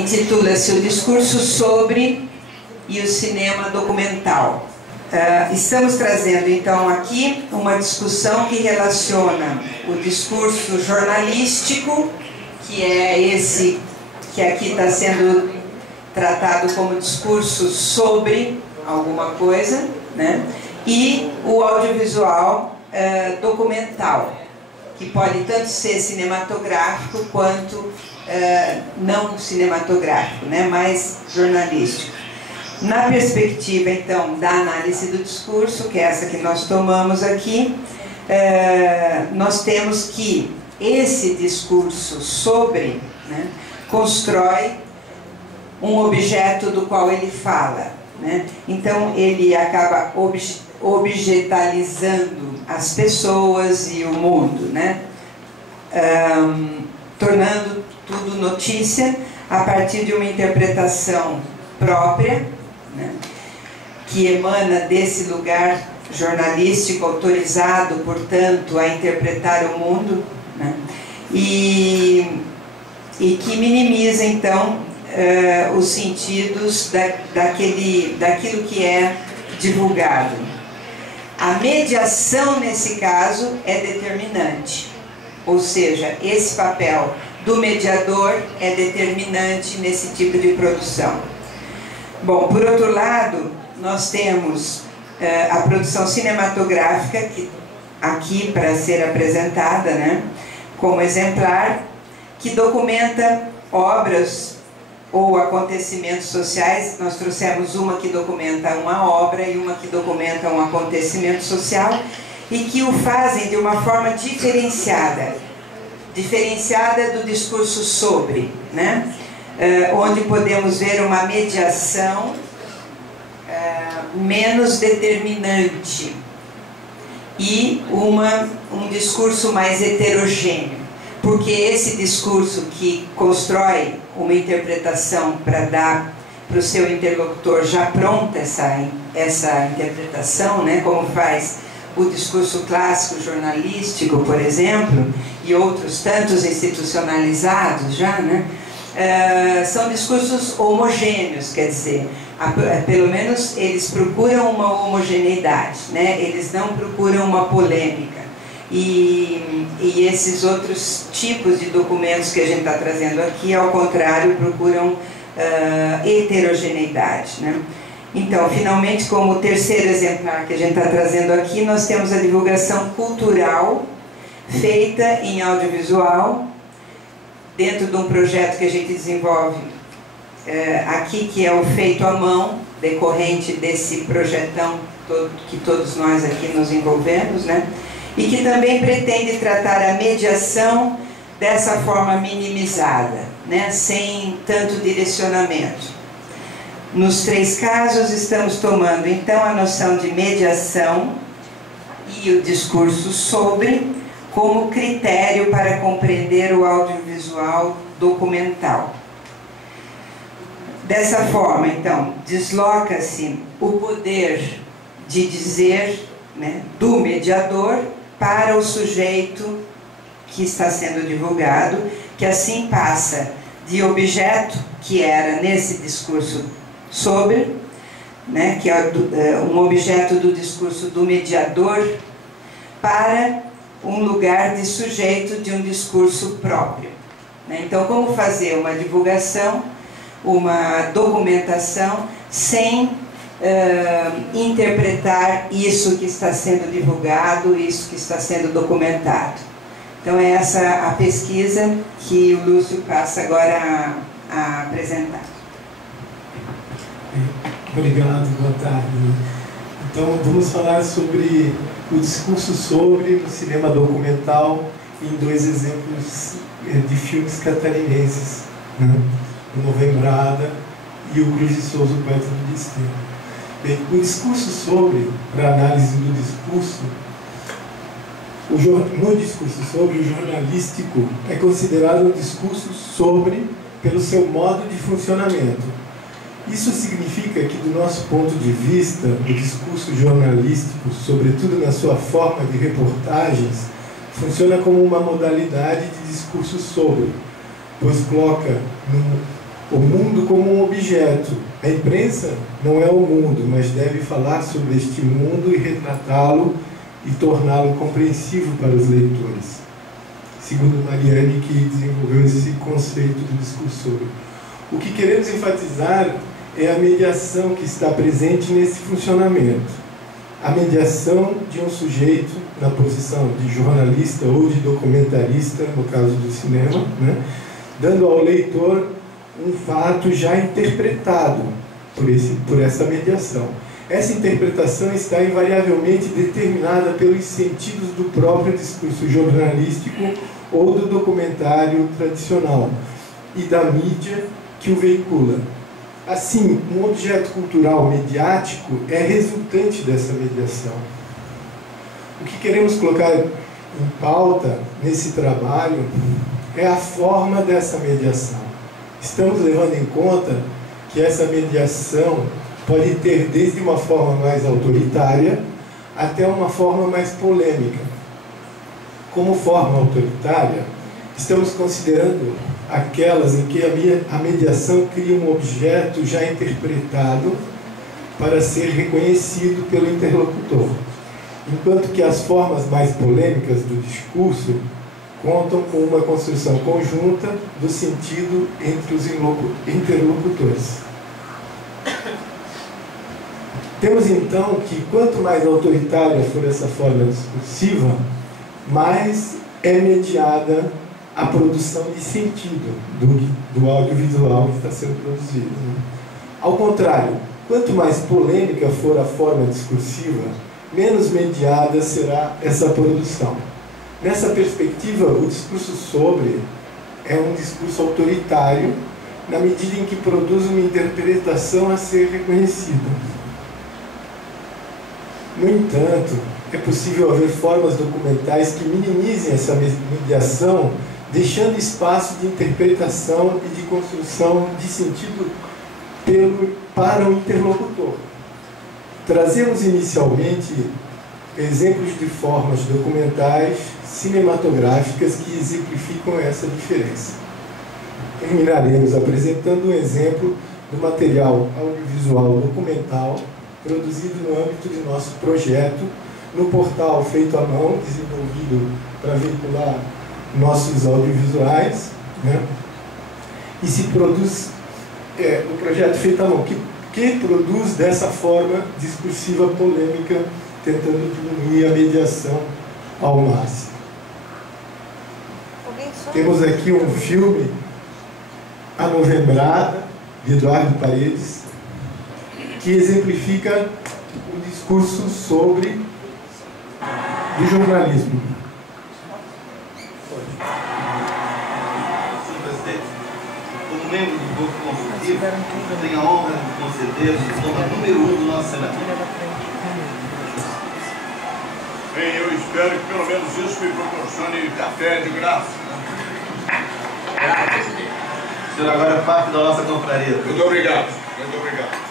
intitula-se O Discurso sobre e o Cinema Documental. Estamos trazendo então aqui uma discussão que relaciona o discurso jornalístico, que é esse que aqui está sendo tratado como discurso sobre alguma coisa, né? E o audiovisual documental, que pode tanto ser cinematográfico quanto não cinematográfico, né? Mais jornalístico. Na perspectiva, então, da análise do discurso, que é essa que nós tomamos aqui, nós temos que esse discurso sobre, né, constrói um objeto do qual ele fala, né? Então, ele acaba objetalizando as pessoas e o mundo, né? Tornando tudo notícia a partir de uma interpretação própria, né, que emana desse lugar jornalístico autorizado, portanto, a interpretar o mundo, né, e que minimiza, então, os sentidos daquilo que é divulgado. A mediação, nesse caso, é determinante, ou seja, esse papel do mediador é determinante nesse tipo de produção. Bom, por outro lado, nós temos a produção cinematográfica, que aqui para ser apresentada, né, como exemplar, que documenta obras ou acontecimentos sociais. Nós trouxemos uma que documenta uma obra e uma que documenta um acontecimento social, e que o fazem de uma forma diferenciada do discurso sobre, né? Onde podemos ver uma mediação menos determinante e um discurso mais heterogêneo, porque esse discurso que constrói uma interpretação para dar para o seu interlocutor já pronta essa interpretação, né, como faz o discurso clássico jornalístico, por exemplo, e outros tantos institucionalizados já, né? São discursos homogêneos, quer dizer, pelo menos eles procuram uma homogeneidade, né? Eles não procuram uma polêmica. E esses outros tipos de documentos que a gente está trazendo aqui, ao contrário, procuram heterogeneidade, né? Então, finalmente, como terceiro exemplar que a gente está trazendo aqui, nós temos a divulgação cultural feita em audiovisual, dentro de um projeto que a gente desenvolve aqui, que é o Feito à Mão, decorrente desse projetão que todos nós aqui nos envolvemos, né? E que também pretende tratar a mediação dessa forma minimizada, né? Sem tanto direcionamento. Nos três casos, estamos tomando, então, a noção de mediação e o discurso sobre como critério para compreender o audiovisual documental. Dessa forma, então, desloca-se o poder de dizer, né, do mediador para o sujeito que está sendo divulgado, que assim passa de objeto, que era nesse discurso sobre, né, que é um objeto do discurso do mediador, para um lugar de sujeito de um discurso próprio, né? Então, como fazer uma divulgação, uma documentação, sem interpretar isso que está sendo divulgado, isso que está sendo documentado. Então, é essa a pesquisa que o Lúcio passa agora a apresentar. Obrigado, boa tarde. Então, vamos falar sobre o discurso sobre o cinema documental em dois exemplos de filmes catarinenses, né? O Novembrada e o Cruz de Souza, o Poeta do Desterro. Bem, o discurso sobre, para análise do discurso, no discurso sobre, o jornalístico é considerado um discurso sobre pelo seu modo de funcionamento. Isso significa que, do nosso ponto de vista, o discurso jornalístico, sobretudo na sua forma de reportagens, funciona como uma modalidade de discurso sobre, pois coloca o mundo como um objeto. A imprensa não é o mundo, mas deve falar sobre este mundo e retratá-lo e torná-lo compreensível para os leitores. Segundo Mariani, que desenvolveu esse conceito do discurso sobre. O que queremos enfatizar é a mediação que está presente nesse funcionamento. A mediação de um sujeito na posição de jornalista ou de documentarista, no caso do cinema, né, dando ao leitor um fato já interpretado por essa mediação. Essa interpretação está invariavelmente determinada pelos sentidos do próprio discurso jornalístico ou do documentário tradicional e da mídia que o veicula. Assim, um objeto cultural mediático é resultante dessa mediação. O que queremos colocar em pauta nesse trabalho é a forma dessa mediação. Estamos levando em conta que essa mediação pode ter desde uma forma mais autoritária até uma forma mais polêmica. Como forma autoritária, estamos considerando aquelas em que a mediação cria um objeto já interpretado para ser reconhecido pelo interlocutor, enquanto que as formas mais polêmicas do discurso contam com uma construção conjunta do sentido entre os interlocutores. Temos então que quanto mais autoritária for essa forma discursiva, mais é mediada a produção de sentido do audiovisual que está sendo produzido, né? Ao contrário, quanto mais polêmica for a forma discursiva, menos mediada será essa produção. Nessa perspectiva, o discurso sobre é um discurso autoritário, na medida em que produz uma interpretação a ser reconhecida. No entanto, é possível haver formas documentais que minimizem essa mediação, deixando espaço de interpretação e de construção de sentido para o interlocutor. Trazemos inicialmente exemplos de formas documentais cinematográficas que exemplificam essa diferença. Terminaremos apresentando um exemplo do material audiovisual documental produzido no âmbito de nosso projeto, no portal Feito à Mão, desenvolvido para veicular nossos audiovisuais, né? E se produz o projeto Feito à Mão, que produz dessa forma discursiva polêmica, tentando diminuir a mediação ao máximo. Temos aqui um filme, A Novembrada, de Eduardo Paredes, que exemplifica o discurso sobre o jornalismo. Senhor presidente, como membro do Grupo Consultivo, tenho a honra de conceder o diploma número 1 do nosso Senado. Bem, eu espero que pelo menos isso me proporcione café de graça. Graças, presidente. O senhor agora é parte da nossa confraria. Muito obrigado. Muito obrigado.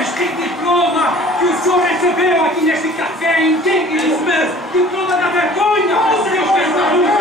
Este diploma que o senhor recebeu aqui neste café indica isso mesmo, diploma da vergonha, seus pensadores.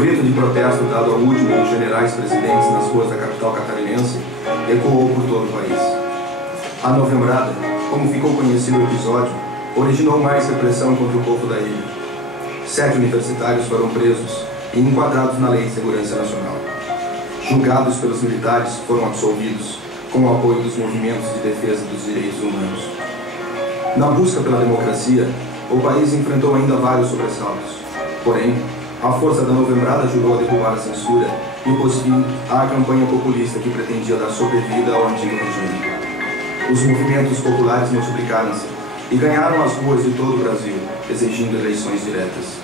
grito de protesto dado ao último dos generais presidentes nas ruas da capital catarinense ecoou por todo o país. A Novembrada, como ficou conhecido o episódio, originou mais repressão contra o povo da ilha. 7 universitários foram presos e enquadrados na Lei de Segurança Nacional. Julgados pelos militares, foram absolvidos, com o apoio dos movimentos de defesa dos direitos humanos. Na busca pela democracia, o país enfrentou ainda vários sobressaltos. Porém, a força da Novembrada ajudou a derrubar a censura e pôs fim à campanha populista que pretendia dar sobrevida ao antigo regime. Os movimentos populares multiplicaram-se e ganharam as ruas de todo o Brasil, exigindo eleições diretas.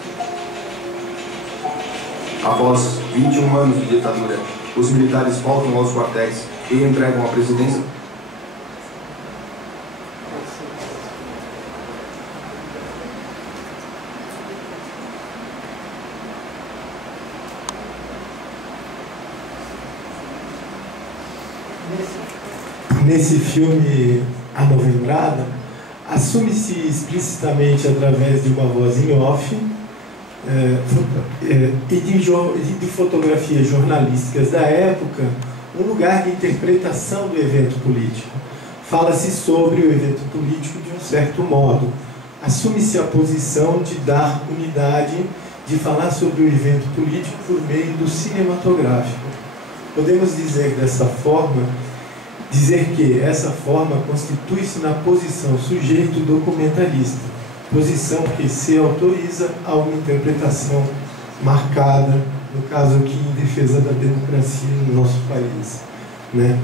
Após 21 anos de ditadura, os militares voltam aos quartéis e entregam a presidência. Nesse filme, A Novembrada, assume-se explicitamente através de uma voz em off e de fotografias jornalísticas da época um lugar de interpretação do evento político. Fala-se sobre o evento político de um certo modo. Assume-se a posição de dar unidade, de falar sobre o evento político por meio do cinematográfico. Podemos dizer dessa forma, que essa forma constitui-se na posição sujeito documentalista, posição que se autoriza a uma interpretação marcada, no caso aqui em defesa da democracia no nosso país, né?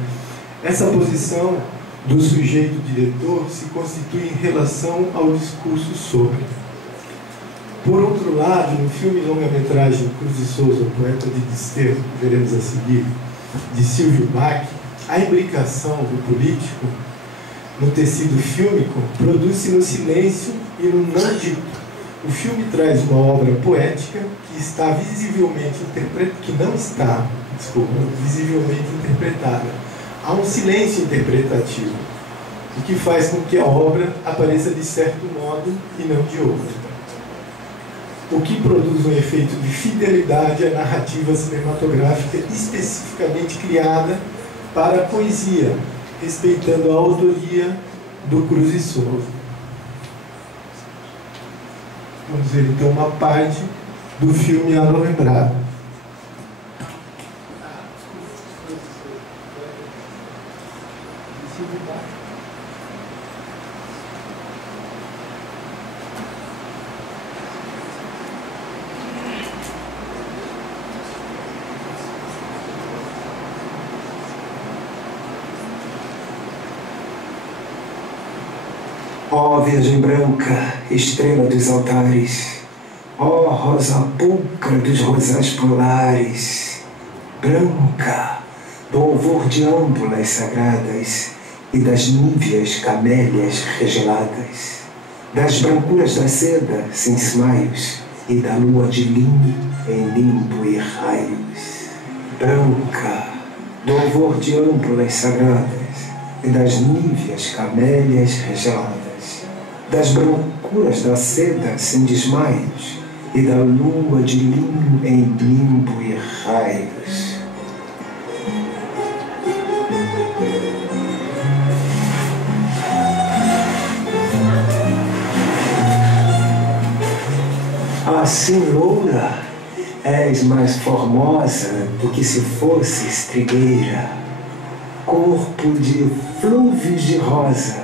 Essa posição do sujeito diretor se constitui em relação ao discurso sobre. Por outro lado, no filme longa-metragem Cruz de Souza, o Poeta de Desterro, que veremos a seguir, de Silvio Bach, a imbricação do político no tecido fílmico produz-se no silêncio e no não dito. O filme traz uma obra poética que está visivelmente visivelmente interpretada. Há um silêncio interpretativo, o que faz com que a obra apareça de certo modo e não de outro. O que produz um efeito de fidelidade à narrativa cinematográfica especificamente criada para a poesia, respeitando a autoria do Cruz de Souza. Vamos ver então uma parte do filme A Novembrada. Ó Virgem branca, estrela dos altares, ó rosa pulcra dos rosais polares, branca, do alvor de âmbulas sagradas e das níveas camélias regeladas, das brancuras da seda sem smaios e da lua de linho em limbo e raios, branca, do alvor de âmbulas sagradas e das níveas camélias regeladas, das brancuras da seda sem desmaios e da lua de linho em limbo e raios. Assim, loura, és mais formosa do que se fosses trigueira, corpo de flúvios de rosa,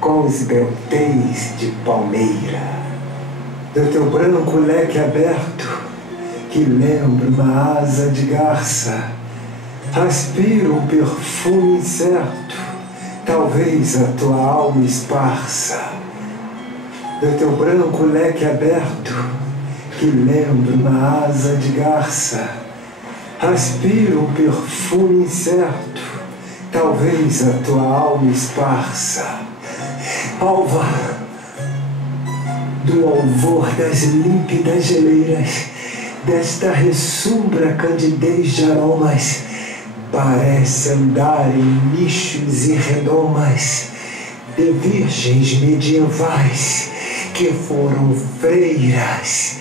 com os beltéis de palmeira. Do teu branco leque aberto, que lembra uma asa de garça, aspira um perfume incerto, talvez a tua alma esparsa. Do teu branco leque aberto, que lembra uma asa de garça, aspira um perfume incerto, talvez a tua alma esparsa. Alva, do alvor das límpidas geleiras, desta ressumbra candidez de aromas, parece andar em nichos e redomas de virgens medievais que foram freiras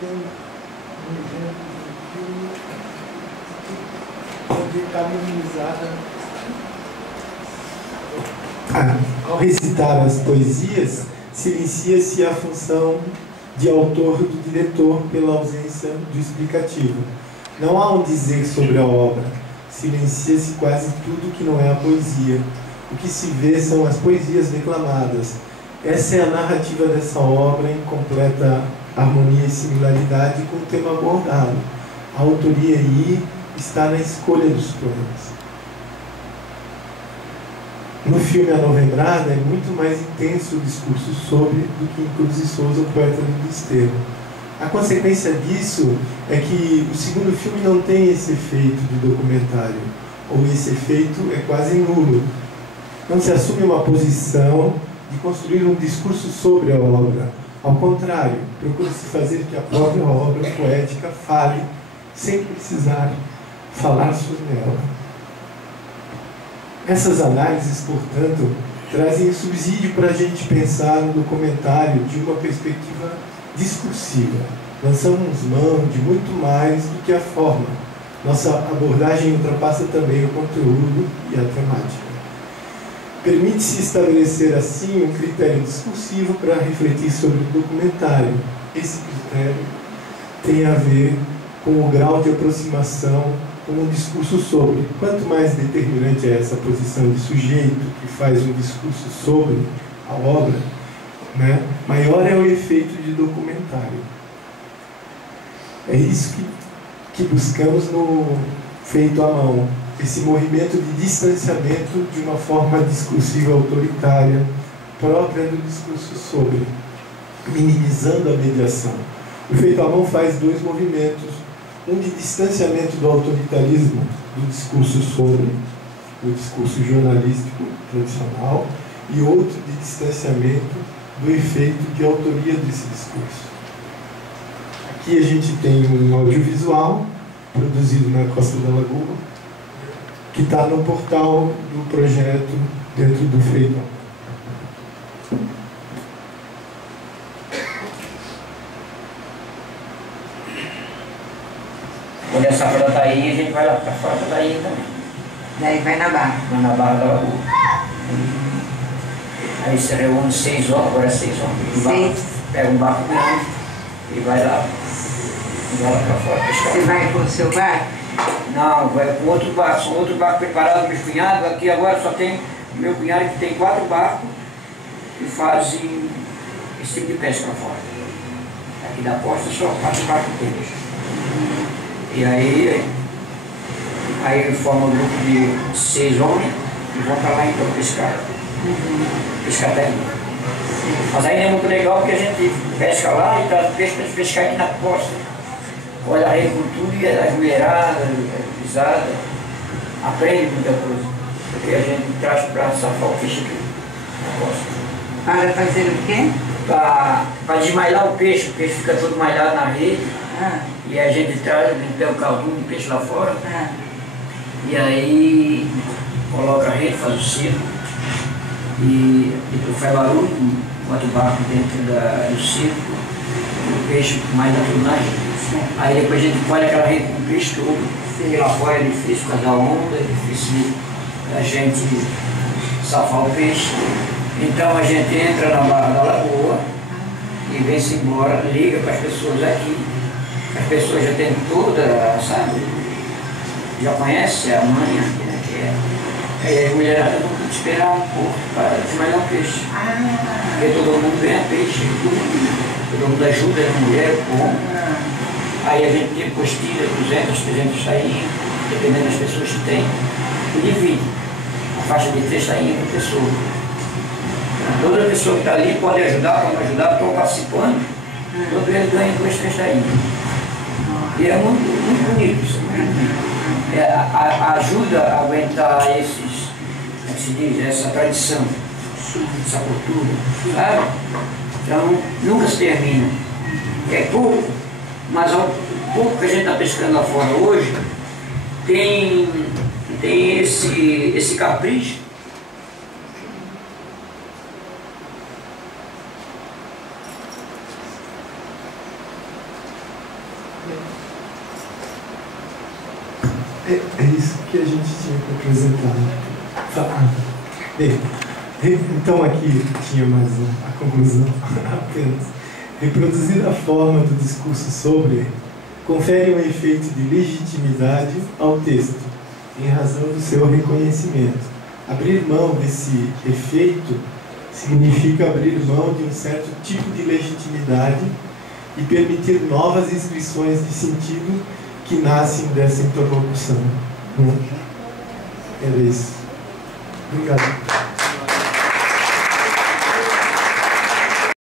tem um exemplo de filme onde está minimizada. Ao recitar as poesias, silencia-se a função de autor do diretor pela ausência do explicativo. Não há um dizer sobre a obra, silencia-se quase tudo que não é a poesia. O que se vê são as poesias declamadas. Essa é a narrativa dessa obra em completa harmonia e similaridade com o tema abordado. A autoria aí está na escolha dos poemas. No filme A Novembrada é muito mais intenso o discurso sobre do que em Cruz e Souza, o poeta do Desterro. A consequência disso é que o segundo filme não tem esse efeito de documentário, ou esse efeito é quase nulo. Não se assume uma posição de construir um discurso sobre a obra. Ao contrário, procura-se fazer que a própria obra poética fale, sem precisar falar sobre ela. Essas análises, portanto, trazem subsídio para a gente pensar no documentário de uma perspectiva discursiva. Lançamos mão de muito mais do que a forma. Nossa abordagem ultrapassa também o conteúdo e a temática. Permite-se estabelecer, assim, um critério discursivo para refletir sobre o documentário. Esse critério tem a ver com o grau de aproximação com um discurso sobre. Quanto mais determinante é essa posição de sujeito que faz um discurso sobre a obra, né, maior é o efeito de documentário. É isso que buscamos no Feito à Mão, esse movimento de distanciamento de uma forma discursiva autoritária própria do discurso sobre, minimizando a mediação. O Feito à Mão faz dois movimentos, um de distanciamento do autoritarismo do discurso sobre, o discurso jornalístico tradicional, e outro de distanciamento do efeito de autoria desse discurso. Aqui a gente tem um audiovisual produzido na Costa da Lagoa, que está no portal do projeto dentro do Feito. Quando essa planta tá aí, a gente vai lá para fora daí também. Daí vai na barra. Vai na barra da lagoa. Aí se reúne 6 horas, agora é 6 horas. Pega um barco grande e vai lá. E vai lá para fora pescar. Você vai com o seu barco? Não, vai com outro barco. São outro barco preparado do meu cunhado. Aqui agora só tem meu cunhado que tem 4 barcos e fazem esse tipo de pesca lá fora. Aqui da costa só 4 barcos deles. E aí forma um grupo de 6 homens e vão para lá então pescar. Pescar técnica. Mas aí é muito legal porque a gente pesca lá e traz peixe para pescar aqui na costa. Olha a rede com tudo e as mulheradas, a pisada, aprende muita coisa. Porque a gente traz para safar o peixe aqui na costa. Para fazer o quê? Para desmailar o peixe fica todo malhado na rede. E a gente traz, pega o caldo de peixe lá fora. E aí coloca a rede, faz o circo. E depois faz barulho, bota o barco dentro do circo, o peixe mais tudo na rede. Aí depois a gente colhe aquela rede com o peixe todo. E lá fora é difícil por causa da onda, é difícil a gente safar o peixe. Então a gente entra na barra da lagoa e vem-se embora, liga para as pessoas aqui. As pessoas já têm toda, sabe? Já conhecem a manha, né, que é. Aí as mulheradas vão esperar um pouco para desmaiar o peixe. Porque todo mundo ganha peixe, todo mundo ajuda a mulher, como. Aí a gente tem postilha, 200, 300 tainhas, dependendo das pessoas que tem, e divide a faixa de 3 tainhas por pessoa. Toda pessoa que está ali pode ajudar, pode não ajudar, estão participando, todo ele ganha 2, 3 tainhas. E é muito bonito isso. Ajuda a aguentar esses, como se diz, essa tradição, essa cultura, sabe? Então nunca se termina. É pouco, mas o pouco que a gente está pescando lá fora hoje tem esse capricho. É isso que a gente tinha que apresentar. Bem, então aqui tinha mais a conclusão apenas. Reproduzir a forma do discurso sobre confere um efeito de legitimidade ao texto, em razão do seu reconhecimento. Abrir mão desse efeito significa abrir mão de um certo tipo de legitimidade e permitir novas inscrições de sentido que nascem dessa interlocução. Era isso. Obrigado.